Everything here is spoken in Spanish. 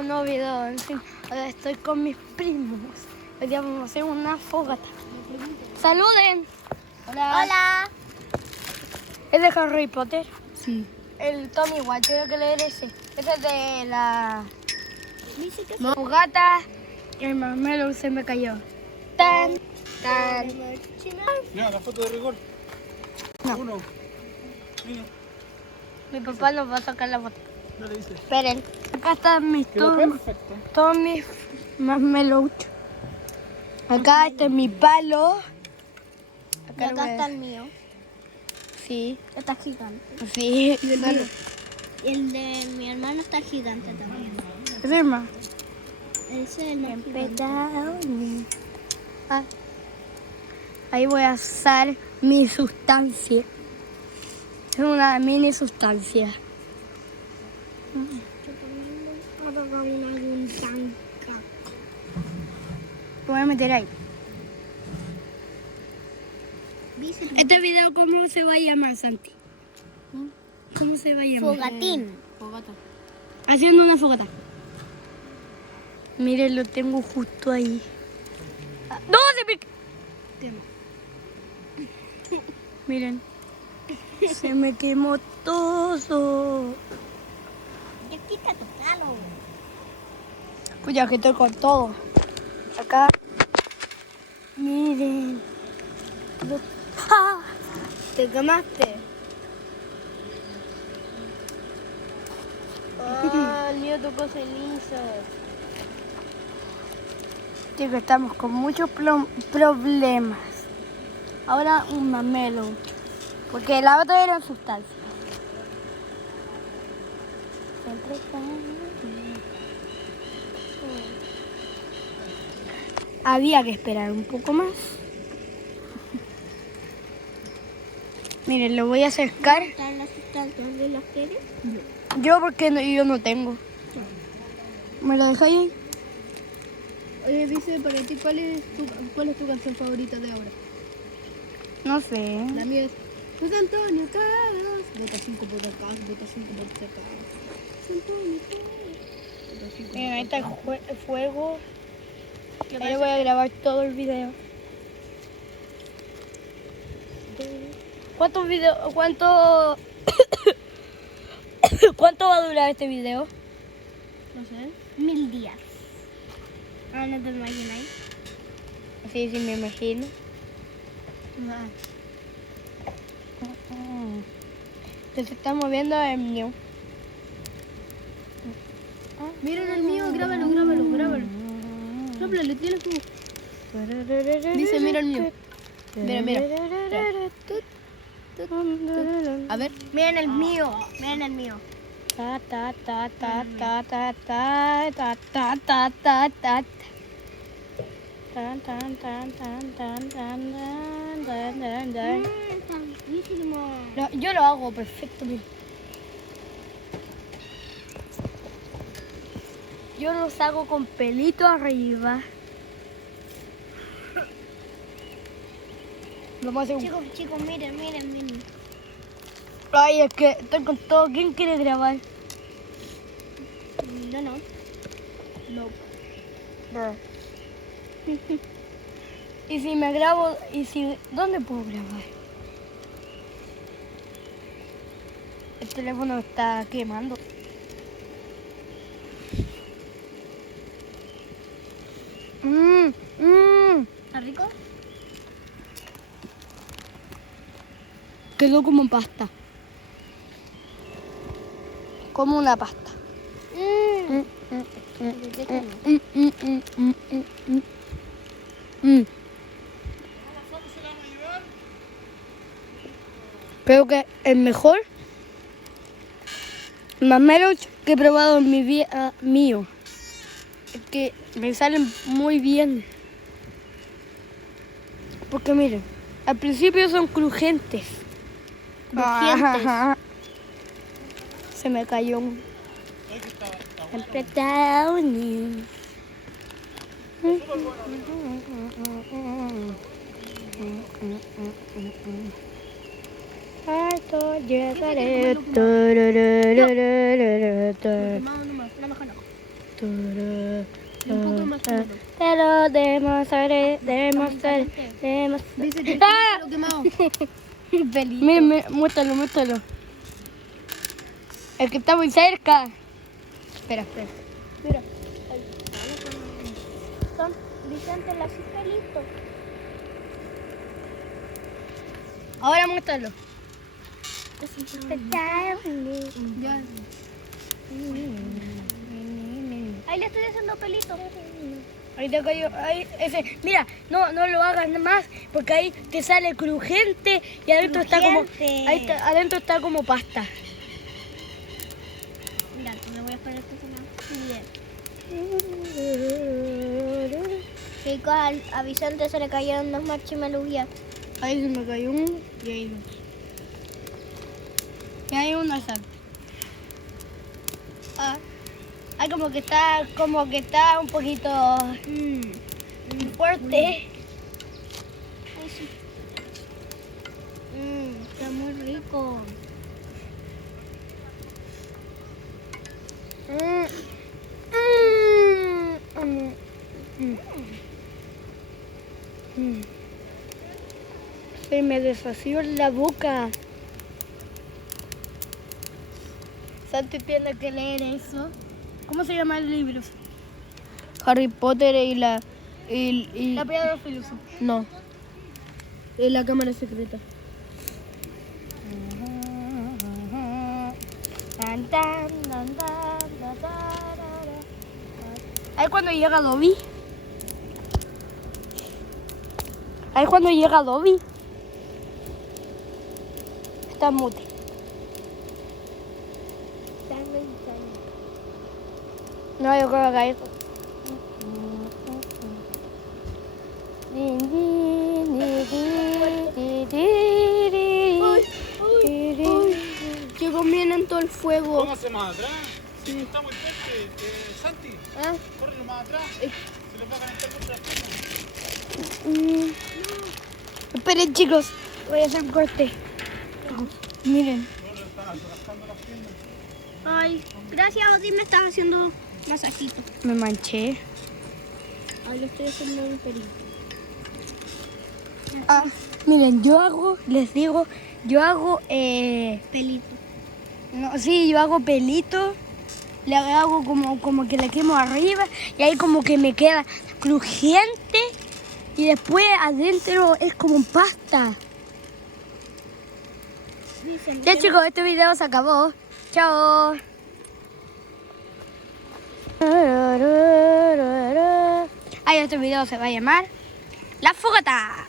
un nuevo video. En fin, ahora estoy con mis primos. Hoy día vamos a hacer una fogata. ¡Saluden! Hola. Hola. ¿Es de Harry Potter? Sí. El Tommy igual, tengo que leer ese. Ese es de la fogata. Y el marmelo se me cayó. Tan, tan. Mira, la foto de rigor. No. Uno. Mira, Mi papá nos va a sacar la foto. no le dice. Esperen. Acá están mis Quedó perfecto. todos mis marmelos. Acá este es mi palo. Y acá está el mío. Sí, Está gigante. sí. Y el de mi hermano está gigante también. Firma. Ese es el gigante. Ah. Ahí voy a usar mi sustancia. Es una mini sustancia. Lo voy a meter ahí. Este video, ¿cómo se va a llamar, Santi? ¿Cómo se va a llamar? Fogatín. Fogata. Haciendo una fogata. Miren, lo tengo justo ahí. ¡No! ¡Se me quemó! Miren. Se me quemó todo. Ya quita tu palo. Pues ya que estoy con todo. Acá. Miren. ¡Ah! Te quemaste. Ah, el mío tocó ceniza. Chicos, estamos con muchos problemas. Ahora un mamelo. Porque la otra era sustancia. Siempre está bien. Había que esperar un poco más. Miren, lo voy a acercar. ¿Están las sustancias de las quieres? Yo porque yo no tengo. ¿Me lo dejáis ahí? Oye, dice para ti, ¿cuál es tu canción favorita de ahora? No sé. La mía es José Antonio Carlos. Bota 5 por acá, bota 5 por acá. José Antonio Carlos. Miren, ahí está el fuego. Ahí voy a grabar todo el video. ¿Cuántos videos? ¿Cuánto va a durar este video? No sé. 1000 días. Ah, ¿no te imaginas? Sí, me imagino. Que se está moviendo el mío. Miren el mío, grábalo. Grábalo, tienes tú. Dice, mira el mío. Mira. A ver, miren el mío. Ta ta ta ta ta ta ta ta ta ta ta ta. Tan tan tan tan tan tan tan tan. Yo lo hago perfecto. Mira. Yo los hago con pelito arriba. Vamos a hacer un... Chicos, miren. Ay, es que estoy con todo. ¿Quién quiere grabar? Yo no. Y si me grabo, ¿dónde puedo grabar? El teléfono está quemando. ¿Está rico? Quedó como pasta. Como una pasta. Creo que el mejor marmelo que he probado en mi vida mío. Es que me salen muy bien. Porque miren, al principio son crujientes. Se me cayó un... Siempre está unido. Alto llegaré. Quemado nomás, la mejor no. Un poco más húmedo. Te lo demostraré, demostraré, demostraré. Dice que ¡Ah! lo quemado. Miren, miren, muéstralo, muéstralo. El que está muy cerca. Espera, espera. Mira. Son Vicente las pelitos. Ahora muéstralo. Ya. Ahí le estoy haciendo pelito. Ahí te cayó, ahí, ese. Mira, no lo hagas más porque ahí te sale crujiente y adentro está como, adentro está como pasta. Mira, me voy a poner esto bien. Chicos, a Vicente se le cayeron dos marshmallows ya. Ahí se me cayó uno y ahí dos. Y hay uno al sal. Ay, como que está un poquito fuerte. Ay, sí. Está muy rico. Se me desvació la boca. Santi tiene que leer eso. ¿Cómo se llama el libro? Harry Potter y la piedra de los filósofos. no. Y la cámara secreta. Ahí cuando llega Dobby. Ahí cuando llega Dobby. Está mute. No, yo creo que ahí. Llegó bien en todo el fuego. Póngase más atrás. Sí. Está muy fuerte. Santi, ¿Ah? córrelo más atrás. Se les va a calentar mucho las piernas. Esperen, chicos, voy a hacer un corte. Miren. Ay, gracias, Odi, me estás haciendo masajito. Me manché. Ay, le estoy haciendo un pelito. Miren, les digo, yo hago, Pelito. no, sí, yo hago pelito, le hago como que le quemo arriba y ahí como que me queda crujiente y después adentro es como pasta. Ya chicos, este video se acabó. Chao. Ay, este video se va a llamar La Fogata.